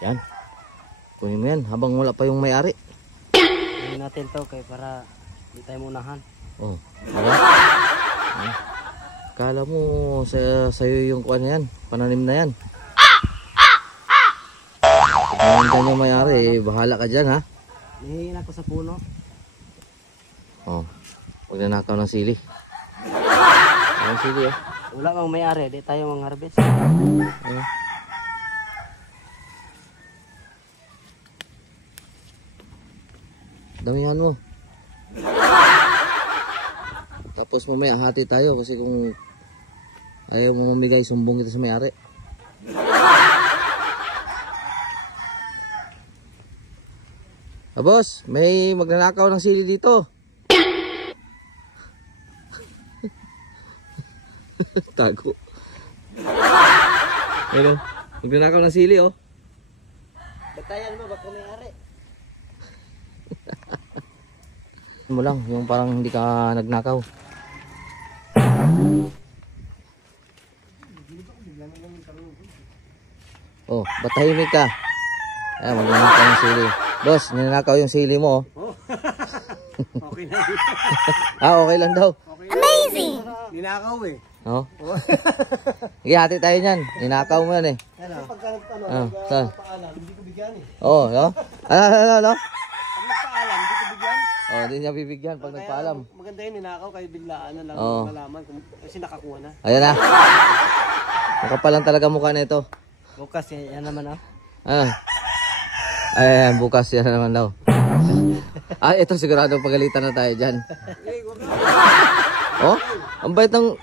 Yan. Kunin mo yan habang wala pa yung may-ari. Kunin natin to kay para hindi tayo munahan. Oh, diba? Kala mo sa'yo yung kuha na yan, pananim na yan. Kung nandiyan yung may-ari, bahala ka dyan ha. Nahihingin ako sa puno. Oh, huwag nanakaw ng sili. Ang sili oh. Wala kang may-ari, di tayo mga harvest. Damihan mo. Tapos mamaya hati tayo kasi kung ayaw mo mamigay, sumbong kita sa may-ari. Boss, may magnanakaw ng sili dito. Tago. Ano? Magnanakaw ng sili oh. Batayan mo, baka may-ari. Mo lang, yung parang hindi ka nagnakaw. Oh, batahimik ka. Ayan, magnanakaw ng sili. Boss, ninanakaw yung sili mo oh. Okay na. Okay lang daw. Okay na. Amazing! Ninakaw eh. Oh. Sige, hati tayo niyan. Ninakaw mo yan eh. Ano? Pagka Saan? hindi ko bigyan eh. Oh, no? Ano? Pag nagpaalam, hindi ko bigyan. Oh, hindi niya bibigyan pag nagpaalam. Maganda yun, ninakaw kayo biglaan na lang malaman kasi nakakuha na. Ayan na. Nakapalan talaga mukha na ito. Bukas yan naman ah. Ayan, bukas yan naman daw. Ito sigurado pagalitan na tayo dyan. Oh, ang bait ng...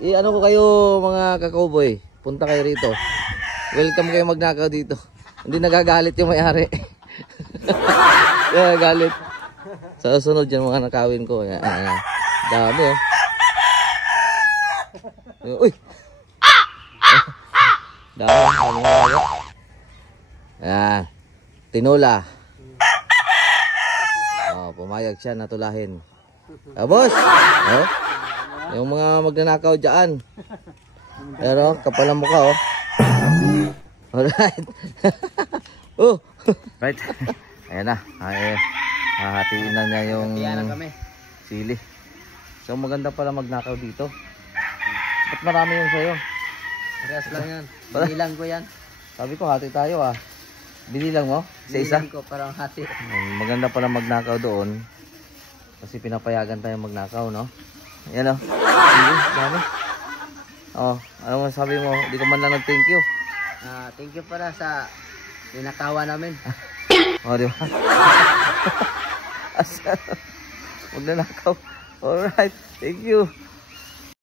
ano ko kayo mga kakowboy. Punta kayo rito. Welcome kayo magnakaw dito. Hindi nagagalit yung may-ari. Nagagalit. Sa susunod yan mga nakawin ko. Ayan. Dami oh. Uy! Dami. Ayan. Tinula. Oh, pumayag siya na tulahin. Boss! Oh, yung mga magnanakaw dyan. Pero, kapal ang mukha oh. Alright. Oh. Right. Ayan na. Hahatiin na niya yung sili. So maganda pala magnakaw dito. Ba't marami yung sayo? Parehas lang yan. Binilang ko yan. Sabi ko hati tayo ah. Binilang mo? Isa-isa? Binilang ko parang hati. Maganda pala magnakaw doon. Kasi pinapayagan tayo magnakaw no? Yan oh. Sili, dami. Oh, ano mo sabi mo? Di ko man lang nag-thank you. Thank you para sa ninakawa namin. Oh, di ba? Magnanakaw. Alright, thank you.